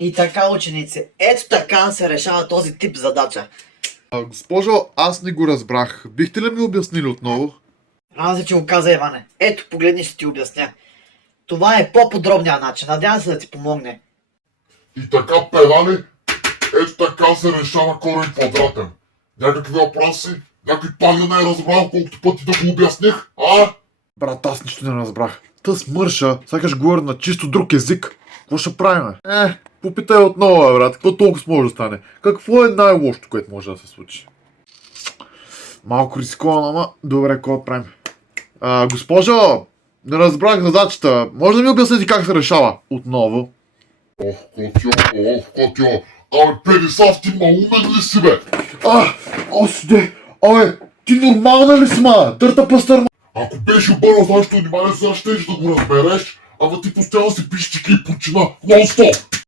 И така, ученици, ето така се решава този тип задача. Госпожо, аз не го разбрах. Бихте ли ми обяснили отново? Аз вече го каза, Иване. Ето, погледни, ще ти обясня. Това е по-подробният начин. Надявам се да ти помогне. И така, педали, ето така се решава корен квадратен. Някакви въпроси? Някой пак да не е разбрал колкото пъти да го обясних, а? Брат, аз нищо не разбрах. Та смърша, сякаш говоря на чисто друг език. Какво ще правим? Попитай отново, брат. Какво толкова може да стане? Какво е най-лошото, което може да се случи? Малко рисковано, ама добре, какво правим? Госпожо, не разбрах задачата. Може да ми обясните как се решава? Отново. Котио. Абе, Перисав, ти малумен ли си, бе? Абе, ти нормална ли си, ма? Търта пастърма. Ако беше обърнал нашето внимание, сега ще да го разбереш, ама ти постоянно си пиш чеки и почина нон-стоп.